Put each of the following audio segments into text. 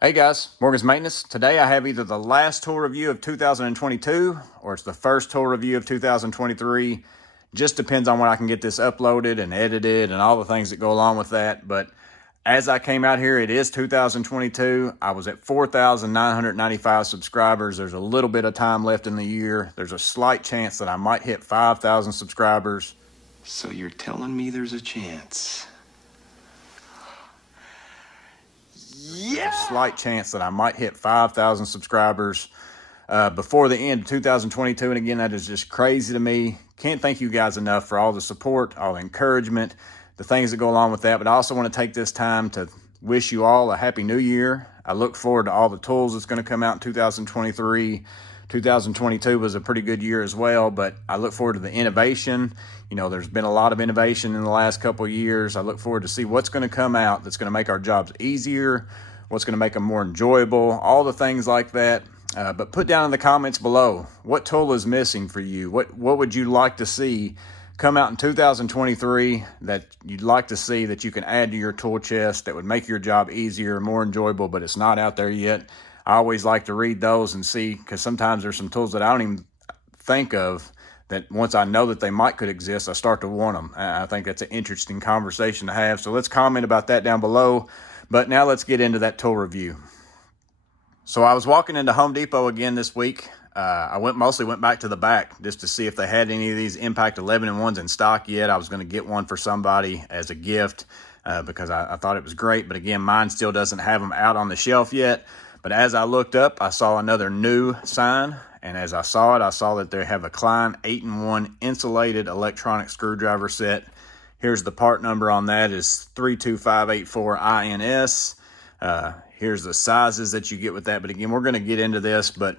Hey guys, Morgan's Maintenance. Today I have either the last tool review of 2022 or it's the first tool review of 2023. Just depends on when I can get this uploaded and edited and all the things that go along with that. But as I came out here, it is 2022. I was at 4,995 subscribers. There's a little bit of time left in the year. There's a slight chance that I might hit 5,000 subscribers. So you're telling me there's a chance? Yeah. There's a slight chance that I might hit 5,000 subscribers before the end of 2022. And again, that is just crazy to me. Can't thank you guys enough for all the support, all the encouragement, the things that go along with that. But I also want to take this time to wish you all a happy new year. I look forward to all the tools that's going to come out in 2023. 2022 was a pretty good year as well, but I look forward to the innovation. You know, there's been a lot of innovation in the last couple of years. I look forward to see what's going to come out that's going to make our jobs easier, what's going to make them more enjoyable, all the things like that. But put down in the comments below, what tool is missing for you? What would you like to see come out in 2023 that you'd like to see that you can add to your tool chest that would make your job easier, more enjoyable, but it's not out there yet? I always like to read those and see, because sometimes there's some tools that I don't even think of that once I know that they could exist, I start to want them. I think that's an interesting conversation to have. So let's comment about that down below. But now let's get into that tool review. So I was walking into Home Depot again this week. I mostly went back to the back just to see if they had any of these Impact 11-in-1s in stock yet. I was going to get one for somebody as a gift because I thought it was great. But again, mine still doesn't have them out on the shelf yet. But as I looked up, I saw another new sign. And as I saw it, I saw that they have a Klein 8-in-1 insulated electronic screwdriver set. Here's the part number on that is 32584INS. Here's the sizes that you get with that. But again, we're going to get into this, but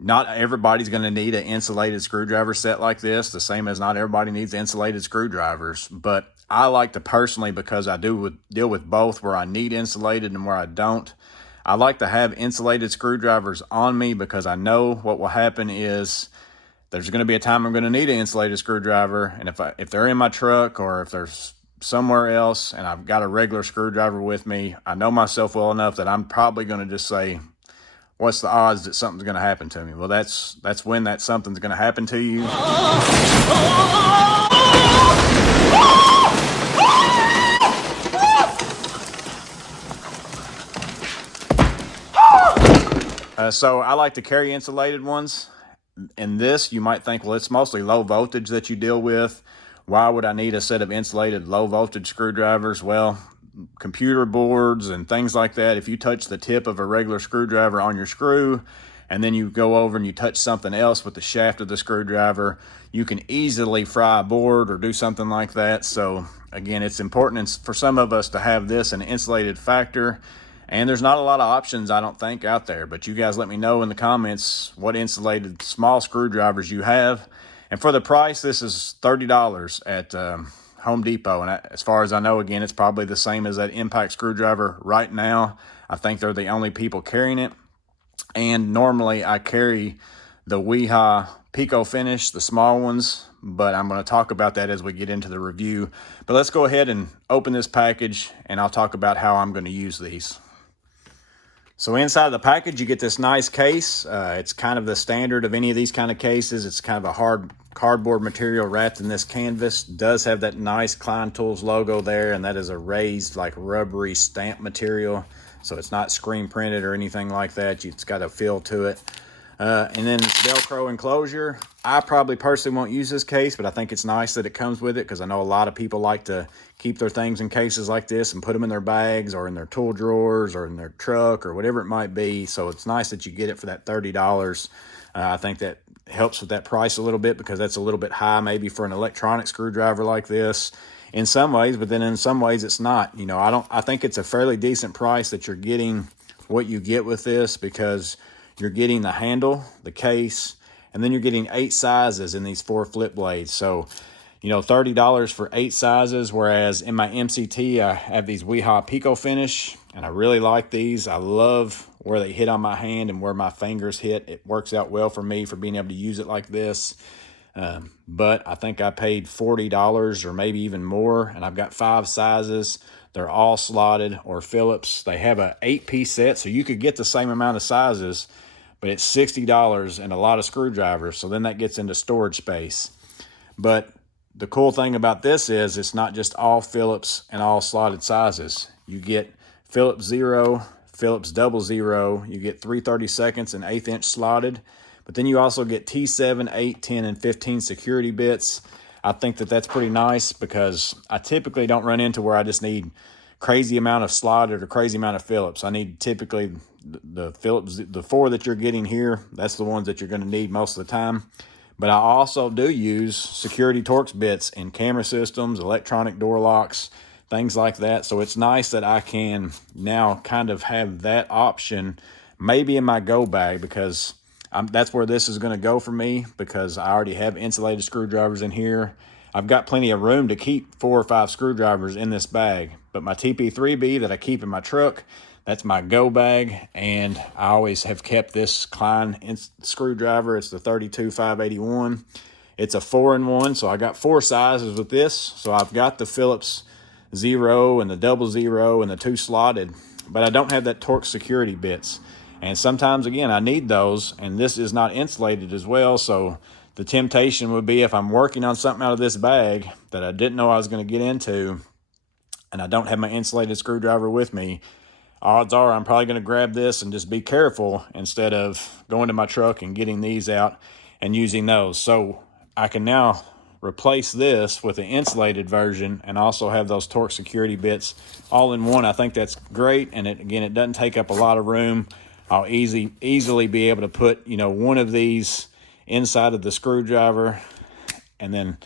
not everybody's going to need an insulated screwdriver set like this, the same as not everybody needs insulated screwdrivers. But I like to personally, because I deal with both where I need insulated and where I don't, I like to have insulated screwdrivers on me because I know what will happen is there's going to be a time I'm going to need an insulated screwdriver. And if they're in my truck or if there's somewhere else and I've got a regular screwdriver with me, I know myself well enough that I'm probably going to just say, what's the odds that something's going to happen to me? Well, that's when that something's going to happen to you. So I like to carry insulated ones. In this, you might think, well, it's mostly low voltage that you deal with. Why would I need a set of insulated low voltage screwdrivers? Well, computer boards and things like that, if you touch the tip of a regular screwdriver on your screw and then you go over and you touch something else with the shaft of the screwdriver, you can easily fry a board or do something like that. So again, it's important for some of us to have this an insulated factor. And there's not a lot of options, I don't think, out there. But you guys let me know in the comments what insulated small screwdrivers you have. And for the price, this is $30 at Home Depot. And as far as I know, again, it's probably the same as that Impact screwdriver right now. I think they're the only people carrying it. And normally I carry the Wiha Picofinish, the small ones. But I'm going to talk about that as we get into the review. But let's go ahead and open this package, and I'll talk about how I'm going to use these. So inside of the package, you get this nice case. It's kind of the standard of any of these kind of cases. It's kind of a hard cardboard material wrapped in this canvas. It does have that nice Klein Tools logo there, and that is a raised, like, rubbery stamp material. So it's not screen printed or anything like that. It's got a feel to it. And then it's Velcro enclosure. I probably personally won't use this case, but I think it's nice that it comes with it because I know a lot of people like to keep their things in cases like this and put them in their bags or in their tool drawers or in their truck or whatever it might be. So it's nice that you get it for that $30. I think that helps with that price a little bit because that's a little bit high maybe for an electronic screwdriver like this in some ways, but then in some ways it's not. You know, I think it's a fairly decent price that you're getting what you get with this because you're getting the handle, the case, and then you're getting 8 sizes in these 4 flip blades. So, you know, $30 for 8 sizes, whereas in my MCT, I have these Wiha Picofinish, and I really like these. I love where they hit on my hand and where my fingers hit. It works out well for me for being able to use it like this. But I think I paid $40 or maybe even more, and I've got 5 sizes. They're all slotted, or Phillips. They have a 8-piece set, so you could get the same amount of sizes, but it's $60 and a lot of screwdrivers, so then that gets into storage space. But the cool thing about this is it's not just all Phillips and all slotted sizes. You get Phillips 0, Phillips 00, you get 3/32 and 1/8 inch slotted, but then you also get T7, 8, 10, and 15 security bits. I think that that's pretty nice because I typically don't run into where I just need crazy amount of slotted or crazy amount of Phillips. I need typically the Phillips, the 4 that you're getting here, that's the ones that you're going to need most of the time. But I also do use security Torx bits in camera systems, electronic door locks, things like that. So it's nice that I can now kind of have that option maybe in my go bag, because that's where this is going to go for me, because I already have insulated screwdrivers in here. I've got plenty of room to keep 4 or 5 screwdrivers in this bag, but my TP3B that I keep in my truck, that's my go bag, and I always have kept this Klein screwdriver. It's the 32-581. It's a 4-in-1, so I got 4 sizes with this. So I've got the Phillips 0 and the 00 and the 2 slotted, but I don't have that Torx security bits. And sometimes, again, I need those, and this is not insulated as well, so the temptation would be, if I'm working on something out of this bag that I didn't know I was going to get into, and I don't have my insulated screwdriver with me, odds are I'm probably going to grab this and just be careful instead of going to my truck and getting these out and using those. So I can now replace this with the insulated version and also have those Torx security bits all in one. I think that's great, and it doesn't take up a lot of room. I'll easily be able to put, one of these inside of the screwdriver and then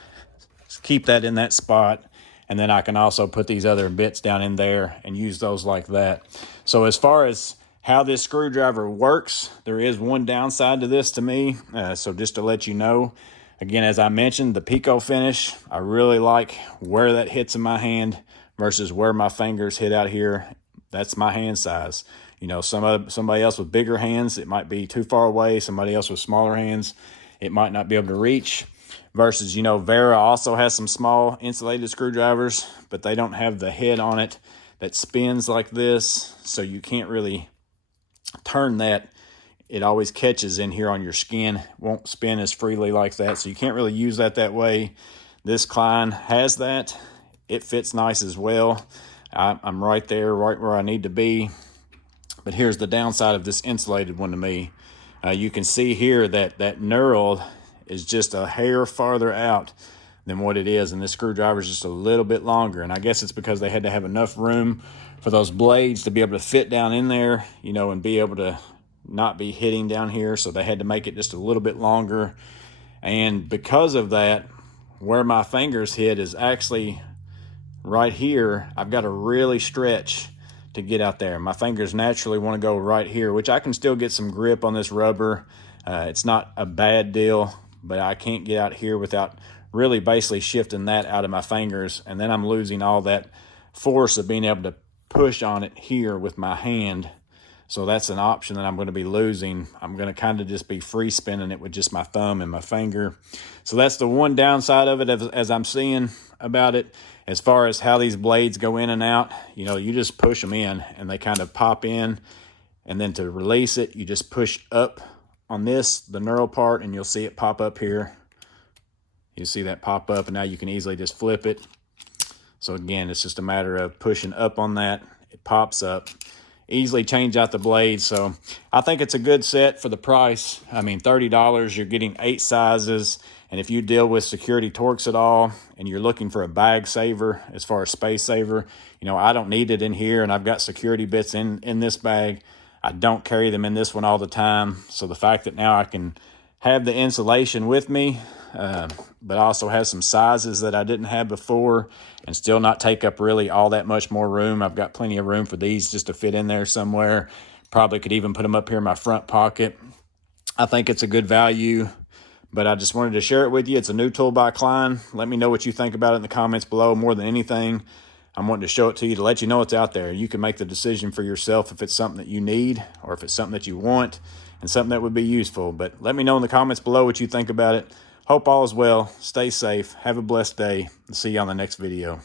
keep that in that spot. And then I can also put these other bits down in there and use those like that. So as far as how this screwdriver works, there is one downside to this to me. So just to let you know, again, as I mentioned, the Picofinish, I really like where that hits in my hand versus where my fingers hit out here. That's my hand size. Somebody else with bigger hands, it might be too far away. Somebody else with smaller hands, it might not be able to reach. Versus, Vera also has some small insulated screwdrivers, but they don't have the head on it that spins like this, so you can't really turn that. It always catches in here on your skin, won't spin as freely like that, so you can't really use that way. This Klein has that. It fits nice as well. I'm right there, right where I need to be. But here's the downside of this insulated one to me. You can see here that knurled is just a hair farther out than what it is, and this screwdriver is just a little bit longer. And I guess it's because they had to have enough room for those blades to be able to fit down in there, and be able to not be hitting down here. So they had to make it just a little bit longer. And because of that, where my fingers hit is actually right here. I've got to really stretch to get out there. My fingers naturally want to go right here, which I can still get some grip on this rubber. It's not a bad deal, but I can't get out here without really basically shifting that out of my fingers, and then I'm losing all that force of being able to push on it here with my hand. So that's an option that I'm going to be losing. I'm going to kind of just be free spinning it with just my thumb and my finger. So that's the one downside of it as I'm seeing about it. As far as how these blades go in and out, you just push them in and they kind of pop in. And then to release it, you just push up on the knurl part, and you'll see it pop up here. You see that pop up, and now you can easily just flip it. So again, it's just a matter of pushing up on that. It pops up. Easily change out the blades. So I think it's a good set for the price. I mean, $30, you're getting 8 sizes. And if you deal with security Torx at all, and you're looking for a bag saver as far as space saver, I don't need it in here, and I've got security bits in this bag. I don't carry them in this one all the time. So the fact that now I can have the insulation with me, but also have some sizes that I didn't have before, and still not take up really all that much more room. I've got plenty of room for these just to fit in there somewhere. Probably could even put them up here in my front pocket. I think it's a good value, but I just wanted to share it with you. It's a new tool by Klein. Let me know what you think about it in the comments below. More than anything, I'm wanting to show it to you to let you know it's out there. You can make the decision for yourself if it's something that you need or if it's something that you want and something that would be useful. But let me know in the comments below what you think about it. Hope all is well. Stay safe. Have a blessed day. See you on the next video.